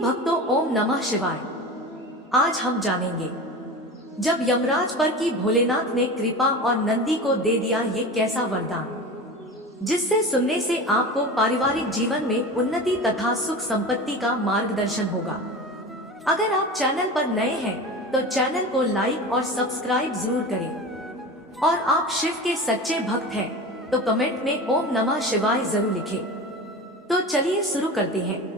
भक्तों, ओम नमः शिवाय। आज हम जानेंगे जब यमराज पर की भोलेनाथ ने कृपा और नंदी को दे दिया ये कैसा वरदान, जिससे सुनने से आपको पारिवारिक जीवन में उन्नति तथा सुख संपत्ति का मार्गदर्शन होगा। अगर आप चैनल पर नए हैं तो चैनल को लाइक और सब्सक्राइब जरूर करें और आप शिव के सच्चे भक्त हैं तो कमेंट में ओम नमः शिवाय जरूर लिखें। तो चलिए शुरू करते हैं।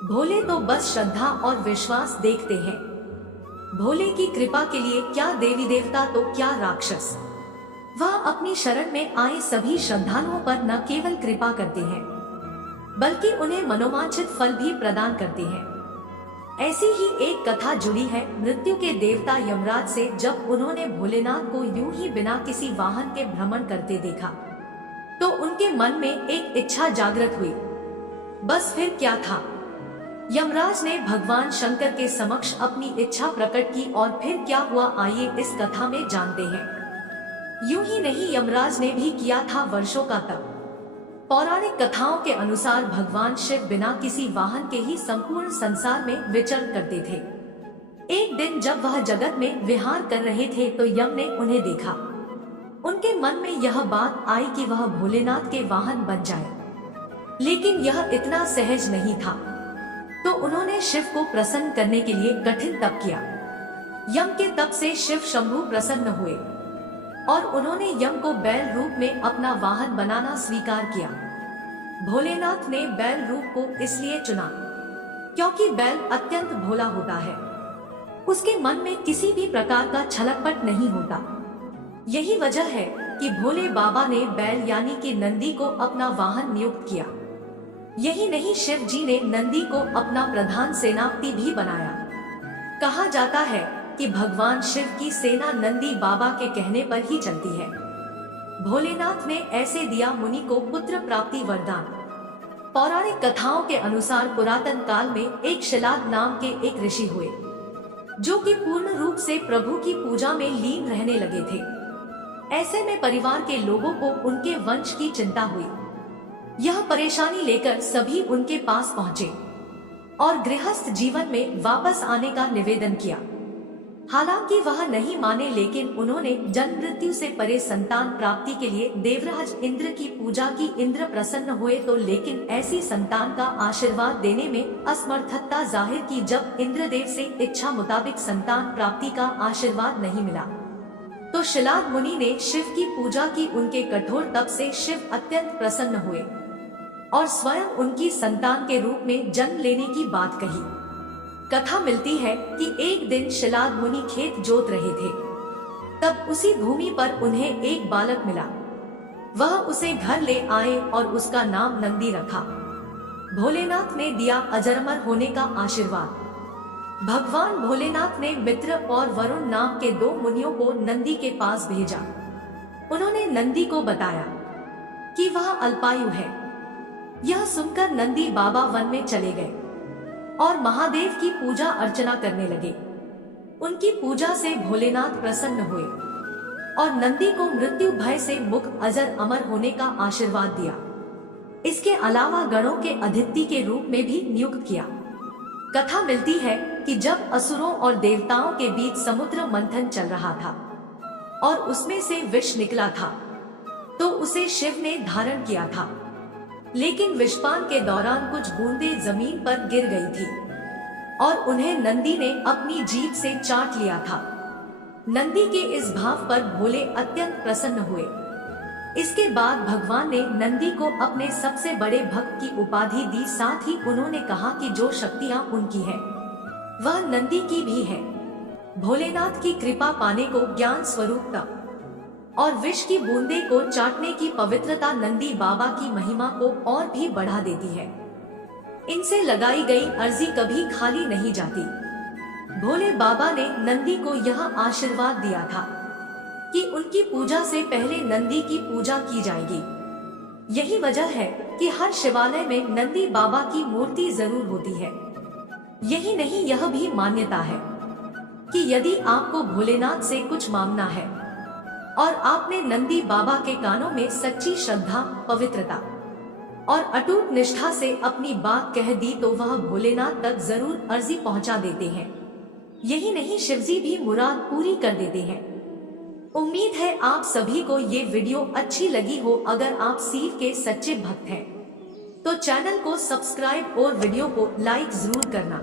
भोले तो बस श्रद्धा और विश्वास देखते हैं। भोले की कृपा के लिए क्या देवी देवता तो क्या राक्षस, वह अपनी शरण में आए सभी श्रद्धालुओं पर न केवल कृपा करते हैं बल्कि उन्हें मनोवांछित फल भी प्रदान करते हैं। ऐसी ही एक कथा जुड़ी है मृत्यु के देवता यमराज से। जब उन्होंने भोलेनाथ को यूं ही बिना किसी वाहन के भ्रमण करते देखा तो उनके मन में एक इच्छा जागृत हुई। बस फिर क्या था, यमराज ने भगवान शंकर के समक्ष अपनी इच्छा प्रकट की और फिर क्या हुआ आइए इस कथा में जानते हैं। यूं ही नहीं, यमराज ने भी किया था वर्षों का तप। पौराणिक कथाओं के अनुसार भगवान शिव बिना किसी वाहन के ही संपूर्ण संसार में विचरण करते थे। एक दिन जब वह जगत में विहार कर रहे थे तो यम ने उन्हें देखा। उनके मन में यह बात आई कि वह भोलेनाथ के वाहन बन जाए, लेकिन यह इतना सहज नहीं था। तो उन्होंने शिव को प्रसन्न करने के लिए कठिन तप किया। यम के तप से शिव शंभु प्रसन्न हुए और उन्होंने यम को बैल रूप में अपना वाहन बनाना स्वीकार किया। भोलेनाथ ने बैल रूप को इसलिए चुना क्योंकि बैल अत्यंत भोला होता है, उसके मन में किसी भी प्रकार का छलकपट नहीं होता। यही वजह है कि भोले बाबा ने बैल यानी कि नंदी को अपना वाहन नियुक्त किया। यही नहीं, शिव जी ने नंदी को अपना प्रधान सेनापति भी बनाया। कहा जाता है कि भगवान शिव की सेना नंदी बाबा के कहने पर ही चलती है। भोलेनाथ ने ऐसे दिया मुनि को पुत्र प्राप्ति वरदान। पौराणिक कथाओं के अनुसार पुरातन काल में एक शिलाद नाम के एक ऋषि हुए जो कि पूर्ण रूप से प्रभु की पूजा में लीन रहने लगे थे। ऐसे में परिवार के लोगों को उनके वंश की चिंता हुई। यह परेशानी लेकर सभी उनके पास पहुँचे और गृहस्थ जीवन में वापस आने का निवेदन किया। हालांकि वह नहीं माने, लेकिन उन्होंने जन्म मृत्यु से परे संतान प्राप्ति के लिए देवराज इंद्र की पूजा की। इंद्र प्रसन्न हुए तो लेकिन ऐसी संतान का आशीर्वाद देने में असमर्थता जाहिर की। जब इंद्रदेव से इच्छा मुताबिक संतान प्राप्ति का आशीर्वाद नहीं मिला तो शिलाद मुनि ने शिव की पूजा की। उनके कठोर तप से शिव अत्यंत प्रसन्न हुए और स्वयं उनकी संतान के रूप में जन्म लेने की बात कही। कथा मिलती है कि एक दिन शिलाद मुनि खेत जोत रहे थे, तब उसी भूमि पर उन्हें एक बालक मिला। वह उसे घर ले आए और उसका नाम नंदी रखा। भोलेनाथ ने दिया अजरमर होने का आशीर्वाद। भगवान भोलेनाथ ने मित्र और वरुण नाम के दो मुनियों को नंदी के पास भेजा। उन्होंने नंदी को बताया कि वह अल्पायु है। यह सुनकर नंदी बाबा वन में चले गए और महादेव की पूजा अर्चना करने लगे। उनकी पूजा से भोलेनाथ प्रसन्न हुए और नंदी को मृत्यु भय से मुक्त अजर अमर होने का आशीर्वाद दिया। इसके अलावा गणों के अधिपति के रूप में भी नियुक्त किया। कथा मिलती है कि जब असुरों और देवताओं के बीच समुद्र मंथन चल रहा था और उसमें से विष निकला था तो उसे शिव ने धारण किया था, लेकिन विषपान के दौरान कुछ बूंदें जमीन पर गिर गई थी और उन्हें नंदी ने अपनी जीभ से चाट लिया था। नंदी के इस भाव पर भोले अत्यंत प्रसन्न हुए। इसके बाद भगवान ने नंदी को अपने सबसे बड़े भक्त की उपाधि दी। साथ ही उन्होंने कहा कि जो शक्तियां उनकी है वह नंदी की भी है। भोलेनाथ की कृपा पाने को ज्ञान स्वरूप तप और विष की बूंदे को चाटने की पवित्रता नंदी बाबा की महिमा को और भी बढ़ा देती है। इनसे लगाई गई अर्जी कभी खाली नहीं जाती। भोले बाबा ने नंदी को यह आशीर्वाद दिया था कि उनकी पूजा से पहले नंदी की पूजा की जाएगी। यही वजह है कि हर शिवालय में नंदी बाबा की मूर्ति जरूर होती है। यही नहीं, यह भी मान्यता है कि यदि आपको भोलेनाथ से कुछ मांगना है और आपने नंदी बाबा के कानों में सच्ची श्रद्धा, पवित्रता और अटूट निष्ठा से अपनी बात कह दी तो वह भोलेनाथ तक जरूर अर्जी पहुंचा देते हैं। यही नहीं, शिवजी भी मुराद पूरी कर देते हैं। उम्मीद है आप सभी को ये वीडियो अच्छी लगी हो। अगर आप शिव के सच्चे भक्त हैं तो चैनल को सब्सक्राइब और वीडियो को लाइक जरूर करना।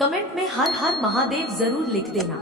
कमेंट में हर हर महादेव जरूर लिख देना।